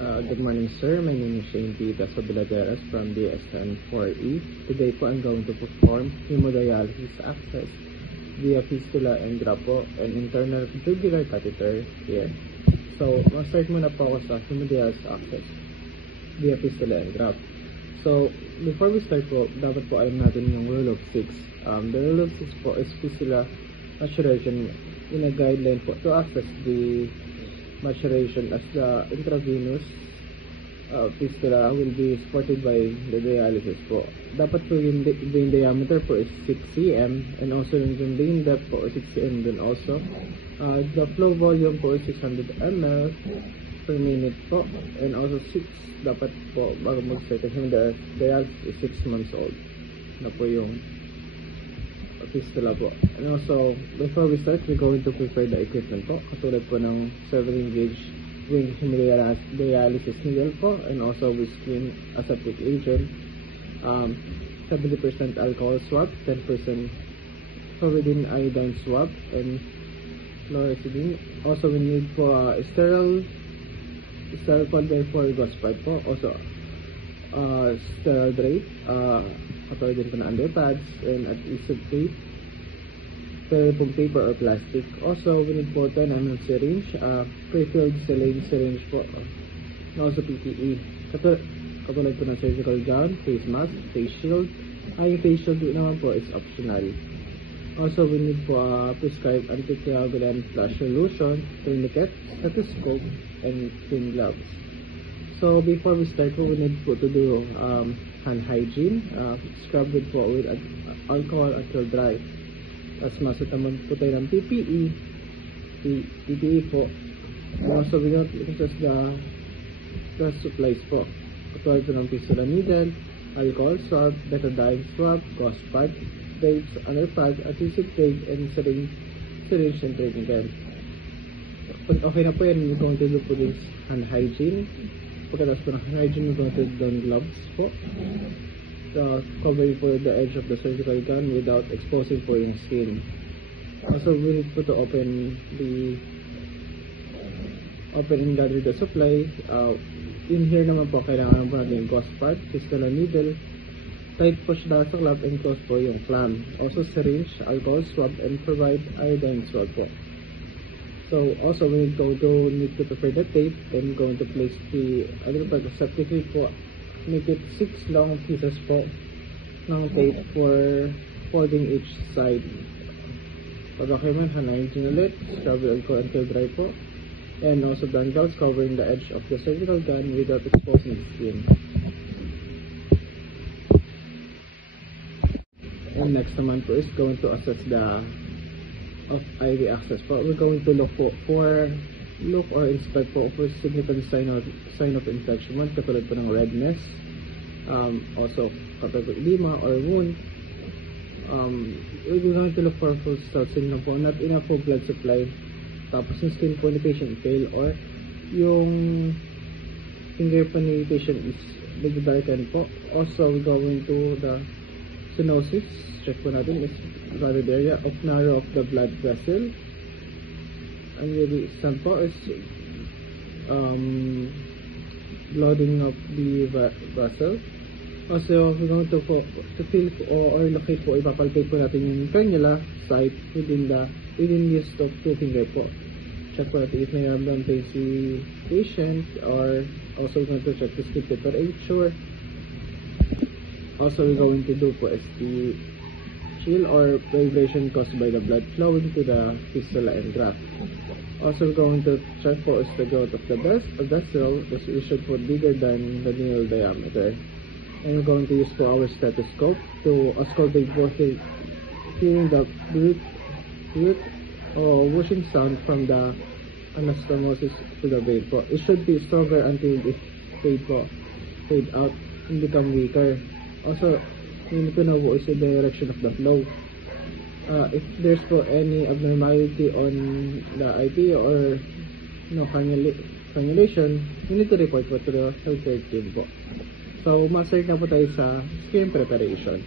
Good morning, sir. My name is Shane P. Tasobiladeras from DSN4E. Today po, I'm going to perform hemodialysis access via fistula and grapo and internal jugular catheter here. So, start muna po ako sa hemodialysis access via fistula and grap. So, before we start po, dapat po alam natin yung rule of 6. The rule of 6 po is fistula maturation in a guideline po to access the maturation as the intravenous fistula will be supported by the dialysis po. Dapat po yung vein diameter po is 6 cm and also yung vein depth po is 6 cm din also. The flow volume po is 600 ml per minute po and also 6 dapat po bago mag-start kasi the dialysis is 6 months old na po yung fistula po. And also, before we start, we're going to prepare the equipment po. Katulad po ng 7 gauge ring hemodialysis needle po and also whiskey aseptic agent, 70% alcohol swab, 10% chlorine iodine swab, and fluorescein. Also, we need po sterile quadrille for gauze pipe po. Also, sterile drape, katulad din po na underpads and adhesive tape, sterile paper or plastic. Also, we need po 10 ml syringe, pre-filled saline syringe po, and also PPE. Katulad po ng surgical gown, face mask, face shield. Yung face shield naman po is optional. Also, we need po prescribed anticoagulant flash solution, tourniquet, stethoscope, and thin gloves. So, before we start po, we need po to do hand hygiene. Scrub it po with alcohol until dry. As masot naman po tayo ng PPE po. And also, we don't access the supplies po. Katulad po ng fistula needle, alcohol swab, betadine swab, gauze pipe, drapes, underpad, adhesive tape, and syringe and tourniquet. Okay na po yan, we're going to do po this hand hygiene. Pagkatapos po ng hygiene, we're going to don gloves po. Covering po the edge of the surgical gun without exposing po yung skin. Also, we need po to open and gather the supply. In here naman po, kailangan po natin yung gauze pad, fistula needle, tight push the glove, and close po yung clamp. Also, syringe, alcohol swab, and provide iodine swab po. So, also, we need to prepare the tape and going to place the other part of septic po. Make it 6 long pieces po ng tape for folding each side. Pag okay man, hanayin ulit, scrub with alcohol until dry po. And also done gloves covering the edge of the surgical gun without exposing the skin. And next naman po is going to assess the IV access po. We're going to look or inspect po for significant sign of infection. One, katulad po ng redness, also katulad po edema or wound. We're going to look for full cell signal po, not enough for blood supply. Tapos yung skin po ni patient pale or yung finger po ni patient is medyo darkened po. Also, we're going to the stenosis. Check po natin is valid area of narrow of the blood vessel. And the sun po is blooding of the vessel. Also, we're going to feel or locate po, ipapalpate po natin yung cannula site within use of two finger po. Check po natin if may ramdam po si patient, or also we're going to check the skin temperature. Also, we're going to do po is the chill or vibration caused by the blood flowing to the fistula and graft. Also, we're going to check for the growth of the vessel, which we should put bigger than the needle diameter. And we're going to use our stethoscope to auscultate both hearing the root or whooshing sound from the anastomosis to the vein. It should be stronger until it fade out and become weaker. Also, we need to know what is the direction of the flow. If there's any abnormality on the IP or cannulation, we need to report po to the healthcare team po. So, ma-start na po tayo sa skin preparation.